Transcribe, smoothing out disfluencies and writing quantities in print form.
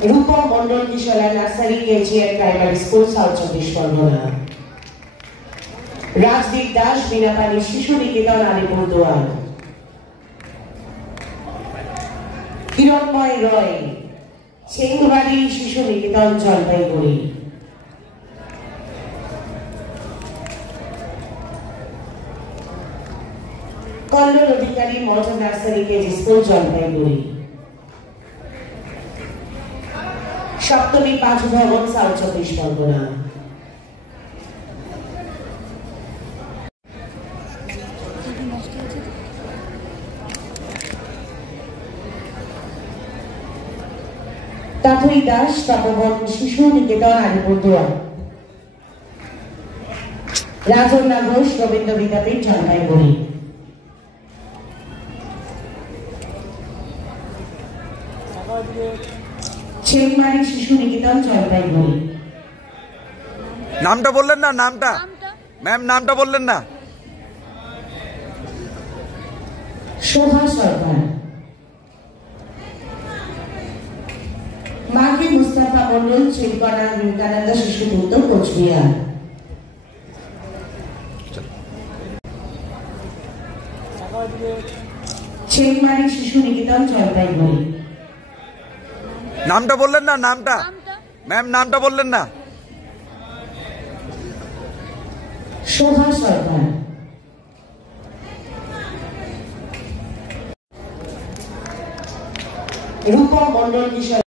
रूपम Mandal Kishora nursery KG and primary school south 24 Parganas Rajdeep Das Binapani Shishu Niketan Alipurduar किरणमय Roy Chengbari शिशु निकेतन जलपाईगुड़ी कल्लोल अधिकारी modern नर्सारी KG school Jalpaiguri सप्तमी 5 भवन साउथ 24 परगना ताथुई दास तपोवन शिशु निकेतन आलिपुरदुआर राजन्ना घोष रवींद्र विद्यापीठ जलपाईगुड़ी চেংমারি শিশু নিকেতন জলপাইগুড়ি নামটা বললেন না নামটা ম্যাম নামটা বললেন না শোভা সরকার মাঘী মুস্তাফা মন্ডল চেংপাড়া বিবেকানন্দ শিশু উদ্যোগ কোচবিহার চেংমারি শিশু নিকেতন জলপাইগুড়ি নামটা বললেন না নামটা ম্যাম নামটা বললেন না শোভা সরকার রূপম মন্ডল কিশোর